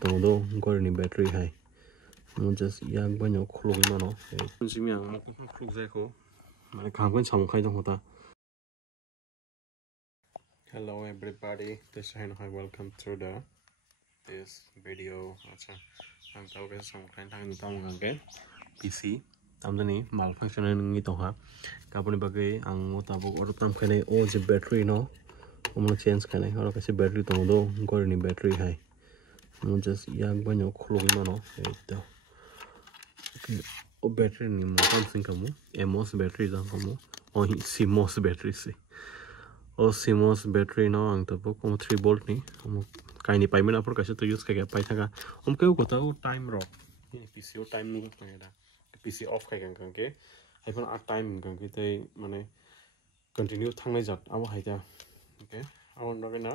tongdo ngor ni battery hai mo just yang banyo khulog ma no jimi ang mo khulog zai ko mane khang ban sam khai dong hota. Hello everybody, this is hi, welcome to this video. Acha ang tau ke sam khai thang tong ang PC tamdani malfunction ngi to ha kapuni bagai ang mo tabok or tam khai o je battery no omno change khai nai or kasi battery tongdo ngor ni battery hai mo just yang banyo khulog ma no eto okay o battery ni mo tam sing kamu emos battery da kamu o CMOS battery se o CMOS battery no ang tabok om 3 volt ni om kai ni pai mena por kasi to use kai pai thaga om kai ko ta time rock ni PC o time ni ko da PC off khai kan kan ke hai pon a time kan ke tai mane continue thangnai jat abo hai ta okay awon no na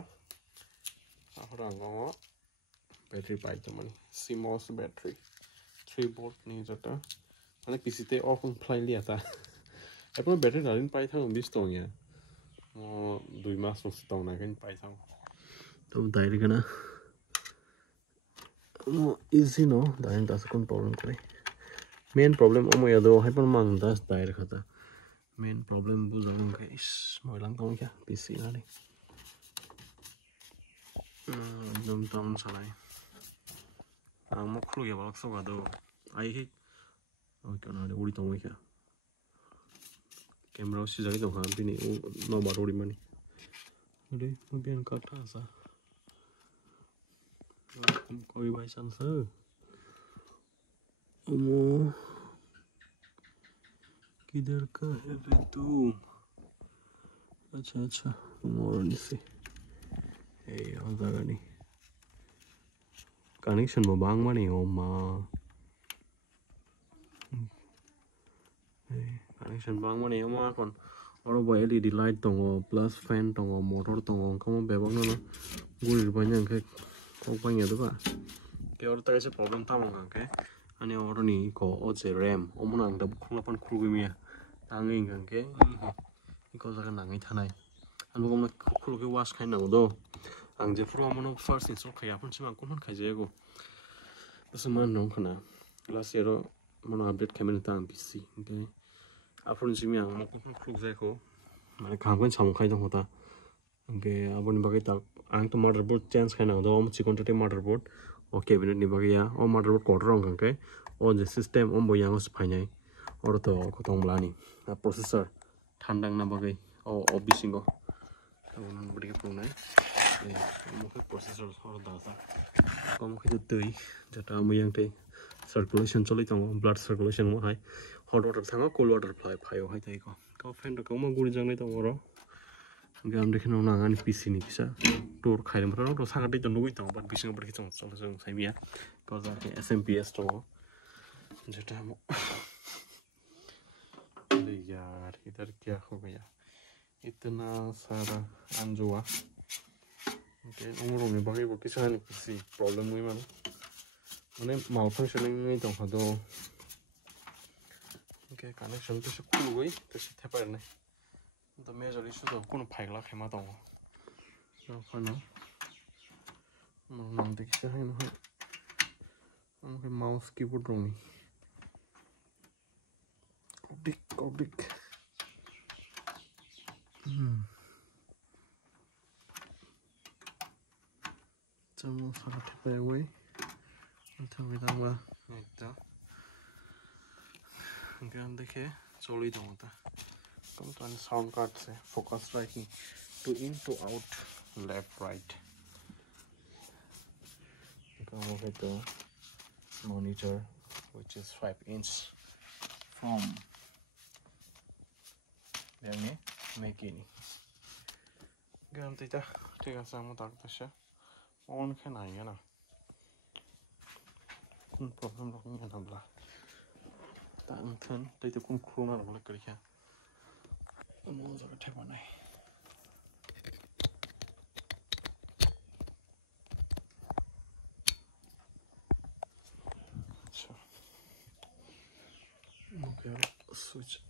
ahora ngo battery pai to mane CMOS battery 3 volt ni jata mane PC te off khlai ta hai pon battery dalin pai thang bis tong ya o 2 mas no tong na kan pai thang to dai ri kana no easy no dai ta kon problem kare main problem omo ya do hai pon mang das dai khata main problem bu jang ke is moi lang tong kya PC na ni dum tom salai ang mo khlu ya balak so ga do ai hi oi kana de uri tong kya camera si jagi tong ha bini no ba uri mani ade mo bian ka tha sa koi bai san sa omo किधर का है रे तू अच्छा अच्छा मोरन से ए जगह नहीं कनेक्शन में बांग मानी ओ माँ कनेक्शन बांग मानी ओ माँ कौन और वो LED लाइट तो वो प्लस फैन तो वो मोटर तो वो कम बेबक ना गुड़ banyak के कौन banyak तो का के और तरह से प्रॉब्लम था मंगा के अने और नहीं को ओजे रैम ओमन आंग तब खुला पन खुल गई angin kan ke iko jaga nangai thanai anu gomna khulu ke wash khai nang do ang je from mono first install khai apun chima kon khai jego basman nong khana last year mono update khamen ta PC okay apun chimi ang mo kon khulu jai ko mane khang kon sam khai dong hota okay apun bagai ta ang to motherboard change khai nang do om chikon tote motherboard o cabinet ni bagai ya o motherboard ko rong kan ke o je system om bo yang phai nai or to ko tong blani processor thandang na bagai o obisingo to non bodi ke punai mo ke processor or da sa kom ke tui jata mo yang te circulation choli tong blood circulation mo hai hot water thanga cold water fly phayo hai tai ko friend ko mo guri jang nai tong ro gam dekhno na ngani PC ni kisa tour khaire mo to saga dei to nugui tong but bising bodi ke chong chol jong sai mia ko ja ke SMPS to jata mo यार इधर क्या हो गया इतना सारा अंजुआ okay उमरो में बाकी वो किसी ने किसी प्रॉब्लम हुई माने malfunctioning नहीं तो हदो ओके कनेक्शन तो सब खुल गई तो सीधे पर नहीं तो मेजर इशू तो कौन फाइल खेमा तो तो खाना नाम देखते हैं ना उनके mouse keyboard Ronnie Big. Some sort of tip away until we don't like that. Again, the key, so we don't. Come to the sound card, say focus lighting to in to out, left, right. Come over to monitor, which is 5-inch from. Yang make ini. Ganti dah, tiga sama tak tasya. On kan aja na. Kun problem roknya na bla. Tak entah, tapi tu kun corona boleh kerja. Mau jaga teman ni. Okay, switch.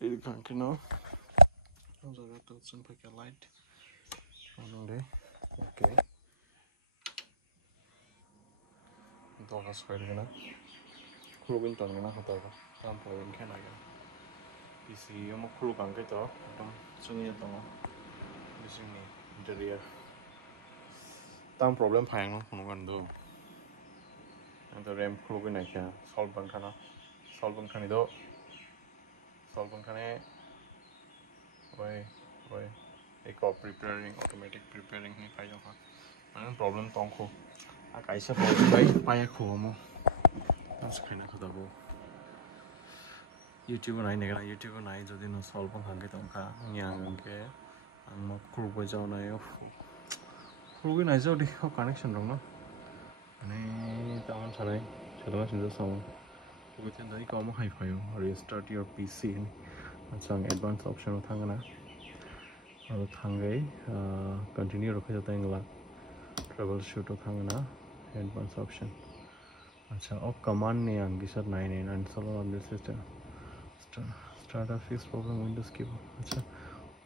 Ini kan kena. Mau jaga tu sampai ke light. On deh. Okay. toka square gana khulugin ton gana hotoga tam problem khana ga PC mo khulugang ke to tam sungi to bising ni interior tam problem phang no kono gan do ram khulugin na kya solve ban khani do solve ban khane why eco preparing automatic preparing ni pai jo ha problem tong kho a kai sa problem pai kho mo tam skhaina khada bo YouTube nai ne YouTube nai jodi no solve ban khang ke tong kha nyang ke ang mo khulu bo jaw na yo khulu nai jaw di connection rong no ani taman sarai chadwa sin so khulu chen dai ko mo hai phai restart your PC achang advanced option thang na और थंगे continue रखे जाता है इंगला trouble shoot थंगे ना advance option अच्छा और command नहीं आंगी sir 9 install on this system start a fix problem Windows की अच्छा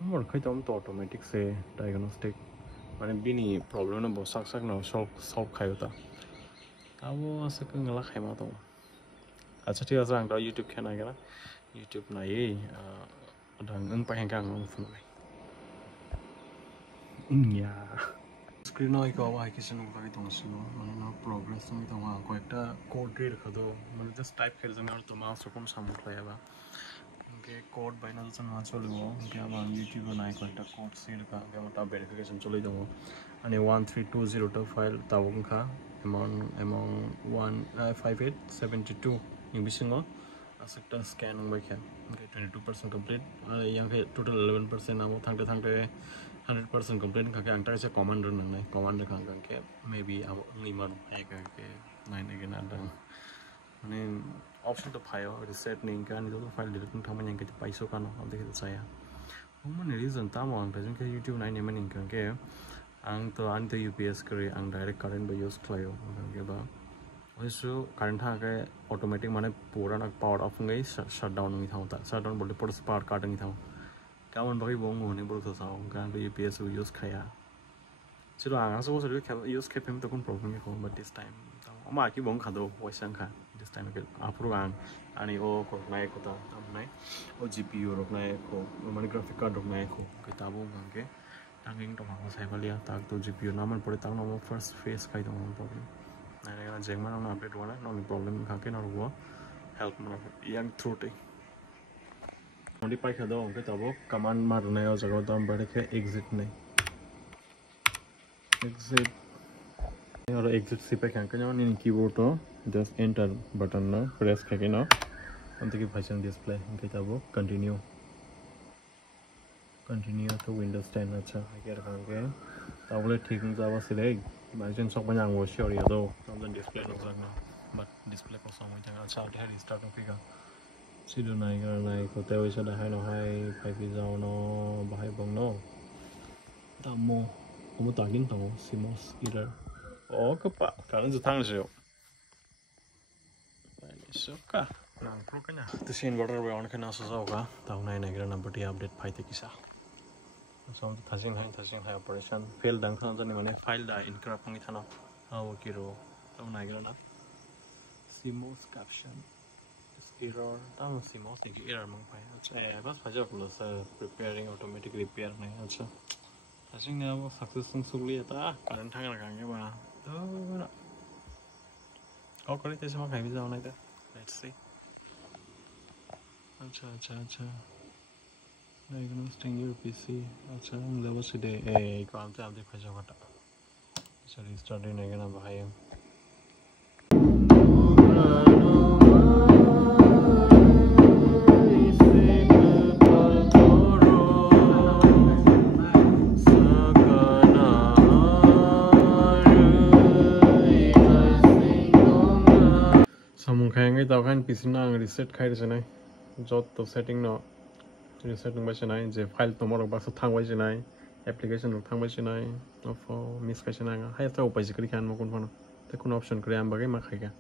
हम रखे तो हम तो ऑटोमेटिक से डायग्नोस्टिक माने बिनी प्रॉब्लम ना बहुत साक ना सॉल्व खायो था अब वो ऐसे कंगला खाई माता हूँ अच्छा ठीक है सर अंगला यूट्यूब क्या ना क्या ना यूट्यूब ना ये अदांग उन पर हैंगा अंगला मुफ्त में wnglia screen oi ko wa kisan ong bai tong sino mane no progress ong tong ha ko ekta code read khado mane just type kar jame to mouse kom samu khaya ba ke code bai na jan ma cholibo ke aba youtube nai ko ekta code seed ka ke ta verification cholai dongo ani 13202 file tawong kha among 15872 ing bisingo sector scan ong bai kha okay 22% complete yang ke total 11% amo thangte 100% complete ka ang ta se commander nang commander ka ke maybe ngi mar ai ka ke 9 again adang mane option to file reset ning ka ni to file delete thang man yang ke paiso ka no am de ke saya man reason ta mo ang ta jeng ke youtube 9 man ning ka ke ang to an to ups kare ang direct current by use klayo ke ba also current ha ke automatic mane pura na power off ngai shut down ngi thau ta shut down bolte por power cut ngi thau kawan bagi bong ni bro to sao kan to UPS use khaya chiro ang so so use ke pem to kon problem ko but this time ma ki bong khado poison kha this time ke apro ang ani o ko nai ko ta nai o GPU rok nai ko mane graphic card rok nai ko ke ta bong ang ke tanging to ma sai balia ta to GPU naman pore ta no first face khai to problem nai na jeng ma na update wala no problem kha ke no ro help ma yang through te modify khado ke tabo command mar na yo jago dam bade ke exit nahi exit और exit से पे क्या करना है keyboard तो just enter button ना press करके ना अंत की फंक्शन डिस्प्ले इनके तब कंटिन्यू to Windows 10 अच्छा क्या रखा है तब ले ठीक नहीं जावा सिले इमेजिन सब बना वो श्योर या तो तब डिस्प्ले ना करना बट डिस्प्ले को समझ जाएगा अच्छा है रिस्टार्ट होगा सिद्धू नाई को तेरे से dah no hai five जाओ no bahai bong no tamo kamu tagin tamo simos error oh kepa kalian jutang sih ini suka nang pro kanya tu sin inverter we on kena susah ka tahu nai kira number dia update pai te kisah so thasing hai operation fail dang thang jani mane file da incorrupt ngi thana ha wo kiro tahu nai kira na simos caption error tam simos ki error mang pai acha bas phaja plus preparing automatic repair nai acha thasing na wo success successfully ta current thang ra ke ba to na और करी तैसे मैं कहीं भी जाऊँ नहीं था let's see अच्छा diagnosing your PC अच्छा हम लेवल से दे काम से आप देखा जाओगा टा अच्छा restart नहीं करना भाई samung kaya ngai tau kan PC na ang reset khai re nai jot to setting no reset ng ba nai je file to morok ba sa thang bai nai application rok thang bai nai of miss khai nai ha ta upai jikri kan mo kon phone te kon option kre am ba ma khai ka